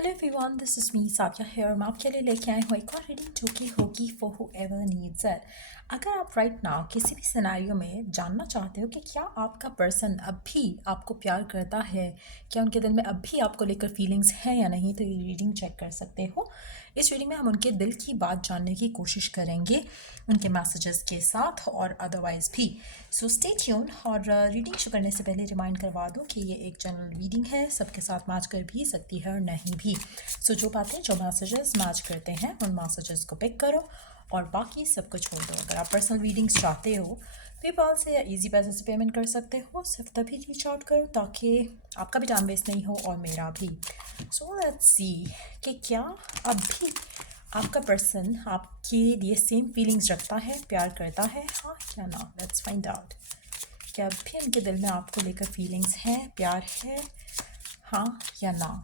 Hello everyone, this is me Sathiya here. मैं आपके लिए लेके आई हूँ एक और रीडिंग जो कि होगी फॉर हूएवर नीड्स इट। अगर आप राइट नाउ किसी भी सिनेरियो में जानना चाहते हो कि क्या आपका पर्सन अब भी आपको प्यार करता है, क्या उनके दिल में अब भी आपको लेकर फीलिंग्स हैं या नहीं, तो ये रीडिंग चेक कर सकते हो। इस रीडिंग में हम उनके दिल की बात जानने की कोशिश करेंगे उनके मैसेजेस के साथ और अदरवाइज़ भी। So stay tune. और रीडिंग शुरू करने से पहले रिमाइंड करवा दूँ कि ये एक जनरल रीडिंग है, सबके साथ मैच कर भी सकती है और नहीं भी। सो जो बातें जो मैसेजेस मैच करते हैं उन मैसेजेस को पिक करो और बाकी सबको छोड़ दो। अगर आप पर्सनल रीडिंग्स चाहते हो पेपाल से या इजी पैसे से पेमेंट कर सकते हो, सिर्फ तभी रीच आउट करो ताकि आपका भी टाइम वेस्ट नहीं हो और मेरा भी। सो लेट्स सी कि क्या अब भी आपका पर्सन आपके लिए सेम फीलिंग्स रखता है, प्यार करता है, हाँ या ना। Let's find out. क्या अब भी उनके दिल में आपको लेकर फीलिंग्स हैं, प्यार है, हाँ या ना।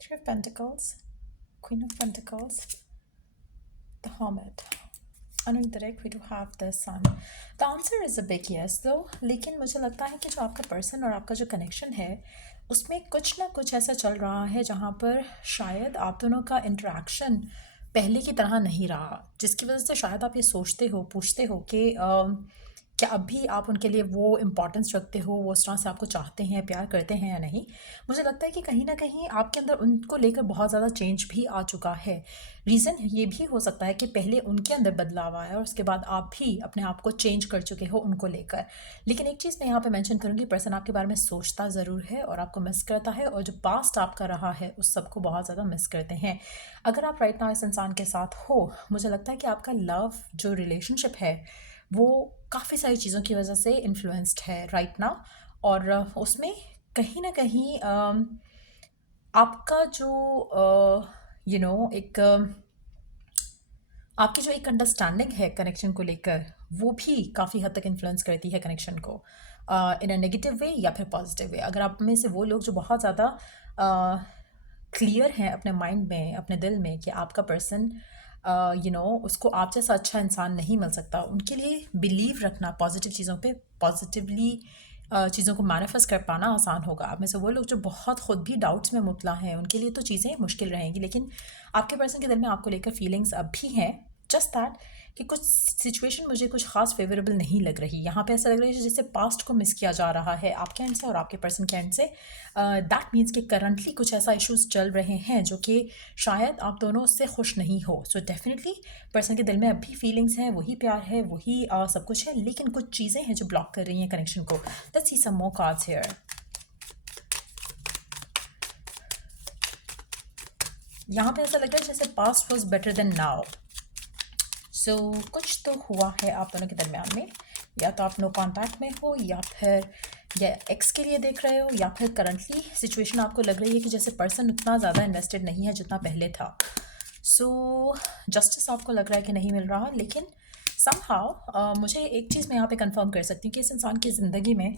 Three of Pentacles, Queen of Pentacles, the Hermit. And indirect we do have the Sun. The answer is a big yes though, लेकिन मुझे लगता है कि जो आपका पर्सन और आपका जो कनेक्शन है उसमें कुछ ना कुछ ऐसा चल रहा है जहाँ पर शायद आप दोनों का इंटरेक्शन पहले की तरह नहीं रहा, जिसकी वजह से शायद आप ये सोचते हो, पूछते हो कि क्या अब भी आप उनके लिए वो इम्पोर्टेंस रखते हो, वो उस तरह से आपको चाहते हैं, प्यार करते हैं या नहीं। मुझे लगता है कि कहीं ना कहीं आपके अंदर उनको लेकर बहुत ज़्यादा चेंज भी आ चुका है। रीज़न ये भी हो सकता है कि पहले उनके अंदर बदलाव आया और उसके बाद आप भी अपने आप को चेंज कर चुके हो उनको लेकर। लेकिन एक चीज़ मैं यहाँ पे मेंशन करूँगी, पर्सन आपके बारे में सोचता ज़रूर है और आपको मिस करता है, और जो पास्ट आपका रहा है उस सबको बहुत ज़्यादा मिस करते हैं। अगर आप राइट नाउ इस इंसान के साथ हो, मुझे लगता है कि आपका लव जो रिलेशनशिप है वो काफ़ी सारी चीज़ों की वजह से इन्फ्लुएंस्ड है राइट नाउ। और उसमें कहीं ना कहीं आपका जो एक आपकी जो एक अंडरस्टैंडिंग है कनेक्शन को लेकर वो भी काफ़ी हद तक इन्फ्लुएंस करती है कनेक्शन को, इन अ नेगेटिव वे या फिर पॉजिटिव वे। अगर आप में से वो लोग जो बहुत ज़्यादा क्लियर हैं अपने माइंड में, अपने दिल में कि आपका पर्सन उसको आप जैसा अच्छा इंसान नहीं मिल सकता, उनके लिए बिलीव रखना पॉजिटिव चीज़ों पे, पॉजिटिवली चीज़ों को मैनिफेस्ट कर पाना आसान होगा। आप में से वो लोग जो बहुत खुद भी डाउट्स में मुबतला हैं उनके लिए तो चीज़ें मुश्किल रहेंगी, लेकिन आपके पर्सन के दिल में आपको लेकर फीलिंग्स अब भी हैं। जस्ट दैट कि कुछ सिचुएशन मुझे कुछ खास फेवरेबल नहीं लग रही। यहाँ पे ऐसा लग रहा है जैसे पास्ट को मिस किया जा रहा है आपके एंड से और आपके पर्सन के एंड से। दैट मीन्स कि करंटली कुछ ऐसा इश्यूज चल रहे हैं जो कि शायद आप दोनों उससे खुश नहीं हो। सो डेफिनेटली पर्सन के दिल में अभी फीलिंग्स हैं, वही प्यार है, वही सब कुछ है, लेकिन कुछ चीज़ें हैं जो ब्लॉक कर रही हैं कनेक्शन को। Let's see some more cards here. यहाँ पे ऐसा लग रहा है जैसे past was better than now. So कुछ तो हुआ है आप दोनों के दरमियान में, या तो आप नो कांटेक्ट में हो, या फिर या एक्स के लिए देख रहे हो, या फिर करंटली सिचुएशन आपको लग रही है कि जैसे पर्सन उतना ज़्यादा इन्वेस्टेड नहीं है जितना पहले था। सो जस्टिस आपको लग रहा है कि नहीं मिल रहा, लेकिन समहाउ मुझे एक चीज़ मैं यहाँ पे कंफर्म कर सकती हूँ कि इस इंसान की ज़िंदगी में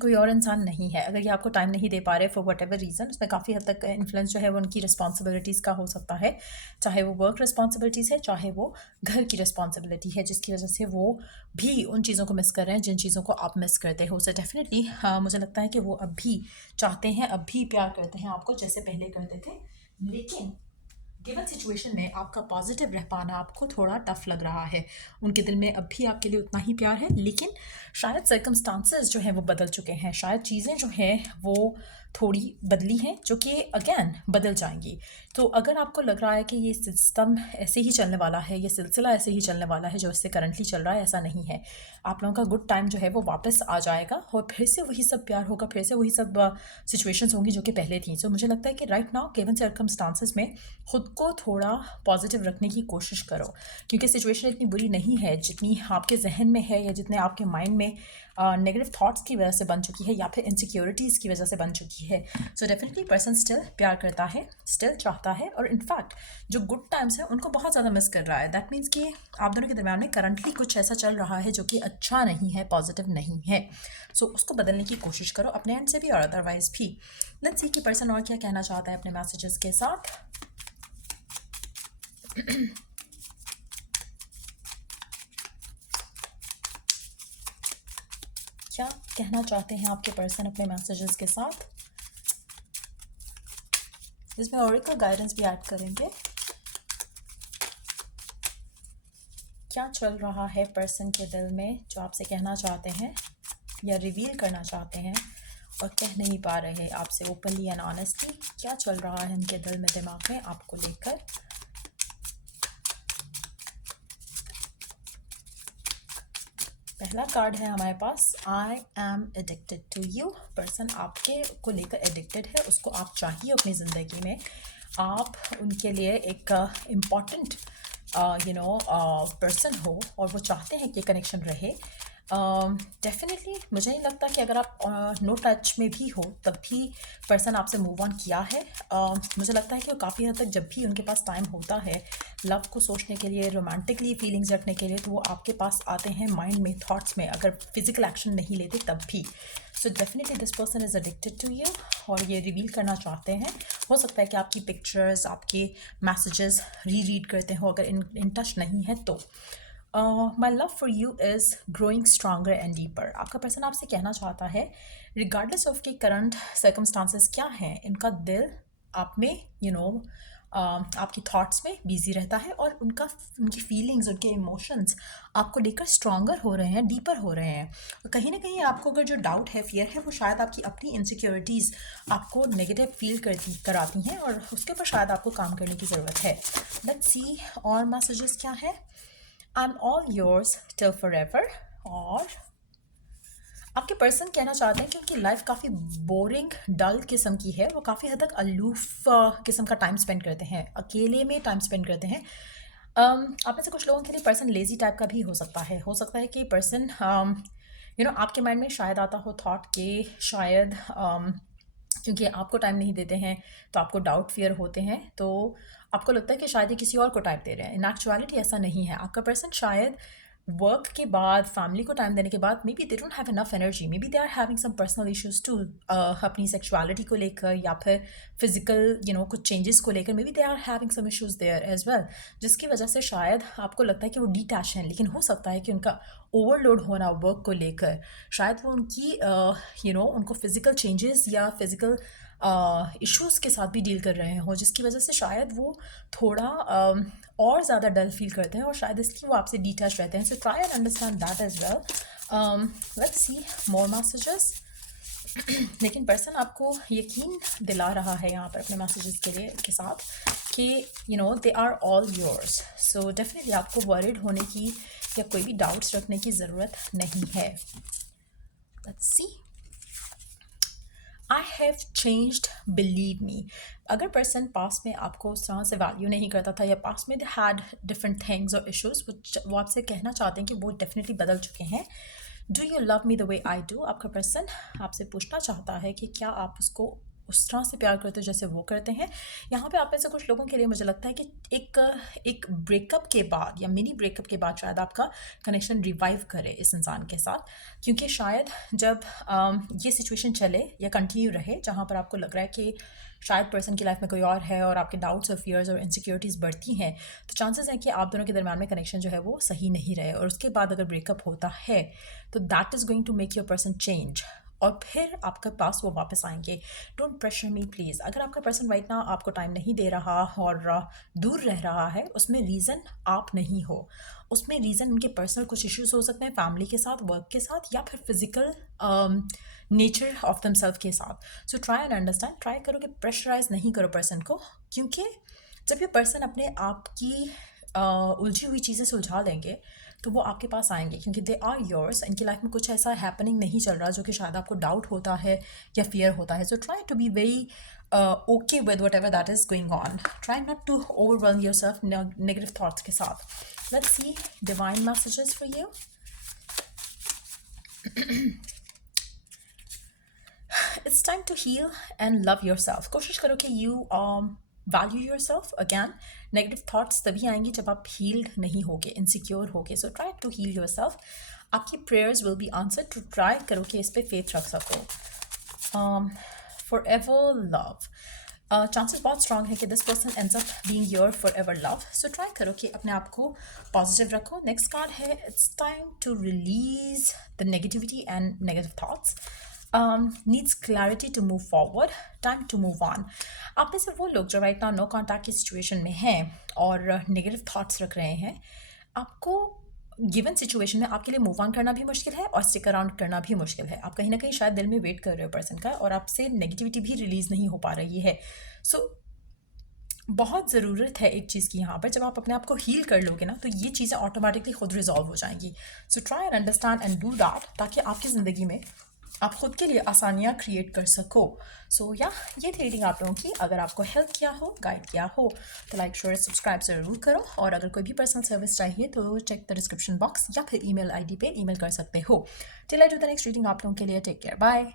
कोई और इंसान नहीं है। अगर ये आपको टाइम नहीं दे पा रहे फॉर वट एवर रीज़न, उसमें काफ़ी हद तक इन्फ्लुएंस जो है वो उनकी रिस्पॉन्सिबिलिटीज़ का हो सकता है, चाहे वो वर्क रिस्पॉन्सिबिलिटीज़ है, चाहे वो घर की रिस्पॉन्सिबिलिटी है, जिसकी वजह से वो भी उन चीज़ों को मिस कर रहे हैं जिन चीज़ों को आप मिस करते हो। सो डेफिनेटली मुझे लगता है कि वो अब भी चाहते हैं, अब भी प्यार करते हैं आपको जैसे पहले करते थे, लेकिन गिवन सिचुएशन में आपका पॉजिटिव रह पाना आपको थोड़ा टफ लग रहा है। उनके दिल में अब भी आपके लिए उतना ही प्यार है, लेकिन शायद सर्कमस्टांसेस जो हैं वो बदल चुके हैं, शायद चीज़ें जो हैं वो थोड़ी बदली हैं जो कि अगेन बदल जाएंगी। तो अगर आपको लग रहा है कि ये सिस्टम ऐसे ही चलने वाला है, ये सिलसिला ऐसे ही चलने वाला है जो इससे करंटली चल रहा है, ऐसा नहीं है। आप लोगों का गुड टाइम जो है वो वापस आ जाएगा और फिर से वही सब प्यार होगा, फिर से वही सब सिचुएशंस होंगी जो कि पहले थी। सो मुझे लगता है कि राइट नाउ गिवन सर्कमस्टांसेस में खुद को थोड़ा पॉजिटिव रखने की कोशिश करो, क्योंकि सिचुएशन इतनी बुरी नहीं है जितनी आपके जहन में है या जितने आपके माइंड में नेगेटिव थॉट्स की वजह से बन चुकी है या फिर इनसिक्योरिटीज़ की वजह से बन चुकी है। सो डेफिनेटली पर्सन स्टिल प्यार करता है, स्टिल चाहता है, और इनफैक्ट जो गुड टाइम्स है उनको बहुत ज़्यादा मिस कर रहा है। दैट मीन्स कि आप दोनों के दरम्यान में करंटली कुछ ऐसा चल रहा है जो कि अच्छा नहीं है, पॉजिटिव नहीं है। सो उसको बदलने की कोशिश करो अपने एंड से भी और अदरवाइज भी। लेट्स सी कि पर्सन और क्या कहना चाहता है अपने मैसेजेस के साथ। क्या कहना चाहते हैं आपके पर्सन अपने मैसेजेस के साथ। इसमें ऑरेकल गाइडेंस भी ऐड करेंगे। क्या चल रहा है पर्सन के दिल में जो आपसे कहना चाहते हैं या रिवील करना चाहते हैं और कह नहीं पा रहे आपसे ओपनली एंड ऑनेस्टली। क्या चल रहा है इनके दिल में, दिमाग में आपको लेकर। पहला कार्ड है हमारे पास, I am addicted to you. Person आपके को लेकर एडिक्टेड है, उसको आप चाहिए अपनी ज़िंदगी में। आप उनके लिए एक इम्पॉर्टेंट पर्सन हो और वो चाहते हैं कि कनेक्शन रहे। डेफिनेटली मुझे नहीं लगता कि अगर आप नो टच में भी हो तब भी पर्सन आपसे मूव ऑन किया है। मुझे लगता है कि वो काफ़ी हद तक जब भी उनके पास टाइम होता है लव को सोचने के लिए, रोमांटिकली फीलिंग्स रखने के लिए, तो वो आपके पास आते हैं माइंड में, थॉट्स में, अगर फिजिकल एक्शन नहीं लेते तब भी। So definitely this person is addicted to you और ये रिवील करना चाहते हैं। हो सकता है कि आपकी पिक्चर्स, आपके मैसेजेस रीड करते हो अगर इन टच नहीं है तो। My love for you is growing stronger and deeper. आपका पर्सन आपसे कहना चाहता है रिगार्डलेस ऑफ के करंट सर्कमस्टांसेस क्या हैं, इनका दिल आप में आपकी थॉट्स में बिजी रहता है और उनकी फीलिंग्स, उनके इमोशंस आपको लेकर स्ट्रांगर हो रहे हैं, डीपर हो रहे हैं। और कहीं ना कहीं आपको अगर जो डाउट है, फियर है, वो शायद आपकी अपनी इनसिक्योरिटीज़ आपको नेगेटिव फील कराती हैं और उसके ऊपर शायद आपको काम करने की ज़रूरत है। लेट्स सी और मैसेजेस क्या है। I am all yours till forever. और आपके पर्सन कहना चाहते हैं कि उनकी लाइफ काफ़ी बोरिंग, डल किस्म की है। वो काफ़ी हद तक अलूफ किस्म का टाइम स्पेंड करते हैं, अकेले में टाइम स्पेंड करते हैं। आप में से कुछ लोगों के लिए पर्सन लेज़ी टाइप का भी हो सकता है। हो सकता है कि पर्सन आपके माइंड में शायद आता हो थॉट के शायद क्योंकि आपको टाइम नहीं देते हैं तो आपको डाउट, फियर होते हैं, तो आपको लगता है कि शायद ये किसी और को टाइम दे रहे हैं। इन एक्चुअलिटी ऐसा नहीं है। आपका पर्सन शायद वर्क के बाद, फैमिली को टाइम देने के बाद, maybe they don't have enough energy, maybe they are having some personal issues too, अपनी सेक्सुअलिटी को लेकर या फिर फिजिकल कुछ चेंजेस को लेकर, maybe they are having some issues there as well, जिसकी वजह से शायद आपको लगता है कि वो डिटैच हैं। लेकिन हो सकता है कि उनका ओवरलोड होना वर्क को लेकर, शायद वो उनकी उनको फिजिकल चेंजेस या फिजिकल इश्यूज़ के साथ भी डील कर रहे हो, जिसकी वजह से शायद वो थोड़ा और ज़्यादा डल फील करते हैं और शायद इसलिए वो आपसे डिटैच रहते हैं। So try and understand that as well. Let's see more messages. लेकिन पर्सन आपको यकीन दिला रहा है यहाँ पर अपने मैसेजेस के साथ कि they are all yours. So definitely आपको वरिड होने की या कोई भी डाउट्स रखने की ज़रूरत नहीं है। Let's see. I have changed, believe me. अगर पर्सन पास में आपको उस तरह से वैल्यू नहीं करता था या पास में हैड डिफरेंट थिंग्स और इश्यूज, वो आपसे कहना चाहते हैं कि वो डेफिनेटली बदल चुके हैं। Do you love me the way I do. आपका पर्सन आपसे पूछना चाहता है कि क्या आप उसको उस तरह से प्यार करते हो जैसे वो करते हैं। यहाँ पे आप में से कुछ लोगों के लिए मुझे लगता है कि एक ब्रेकअप के बाद या मिनी ब्रेकअप के बाद शायद आपका कनेक्शन रिवाइव करे इस इंसान के साथ, क्योंकि शायद जब ये सिचुएशन चले या कंटिन्यू रहे जहाँ पर आपको लग रहा है कि शायद पर्सन की लाइफ में कोई और है और आपके डाउट्स और फियर्स और इनसिक्योरिटीज़ बढ़ती हैं, तो चांसेस हैं कि आप दोनों के दरम्यान में कनेक्शन जो है वो सही नहीं रहे और उसके बाद अगर ब्रेकअप होता है तो that is going to make your person change और फिर आपके पास वो वापस आएंगे। Don't pressure me please. अगर आपका पर्सन राइट ना आपको टाइम नहीं दे रहा और दूर रह रहा है, उसमें रीज़न आप नहीं हो, उसमें रीज़न उनके पर्सनल कुछ इश्यूज हो सकते हैं, फैमिली के साथ, वर्क के साथ, या फिर फिजिकल नेचर ऑफ दमसेल्फ के साथ। सो ट्राई एंड अंडरस्टैंड। ट्राई करो कि प्रेशराइज नहीं करो पर्सन को, क्योंकि जब ये पर्सन अपने आप की उलझी हुई चीज़ें सुलझा लेंगे तो वो आपके पास आएंगे, क्योंकि दे आर योर्स। इनकी लाइफ में कुछ ऐसा हैपनिंग नहीं चल रहा जो कि शायद आपको डाउट होता है या फियर होता है। So try to be very okay with whatever that is going on. Try not to overwhelm yourself negative thoughts के साथ. Let's see divine messages for you. It's time to heal and love yourself. कोशिश करो कि you value yourself again. Negative thoughts तभी आएंगी जब आप healed नहीं होगे, insecure होगे. So try to heal yourself. आपकी prayers will be answered. To try करो कि इस पे faith रख सको. Forever love. चांसेस बहुत स्ट्रांग है कि this person ends up being your forever love. So try करो कि अपने आप को पॉजिटिव रखो. नेक्स्ट कार्ड है, it's time to release the negativity and negative thoughts. Needs clarity to move forward, time to move on. आप में से वो लोग जो राइट नाउ नो कॉन्टैक्ट की सिचुएशन में हैं और नेगेटिव थॉट्स रख रहे हैं, आपको गिवन सिचुएशन में आपके लिए मूव ऑन करना भी मुश्किल है और स्टिक अराउंड करना भी मुश्किल है. आप कहीं ना कहीं शायद दिल में वेट कर रहे हो पर्सन का और आपसे नेगेटिविटी भी रिलीज नहीं हो पा रही है. सो बहुत ज़रूरत है एक चीज़ की यहाँ पर, जब आप अपने आप को हील कर लोगे ना तो ये चीज़ें ऑटोमेटिकली खुद रिजॉल्व हो जाएंगी. सो try and understand and do that, ताकि आपकी ज़िंदगी में आप खुद के लिए आसानियाँ क्रिएट कर सको. सो या ये थी रीडिंग आप लोगों की. अगर आपको हेल्प किया हो, गाइड किया हो, तो लाइक शेयर सब्सक्राइब ज़रूर करो. और अगर कोई भी पर्सनल सर्विस चाहिए तो चेक द डिस्क्रिप्शन बॉक्स या फिर ईमेल आईडी पे ईमेल कर सकते हो. Till I do the next reading आप लोगों के लिए टेक केयर, बाय.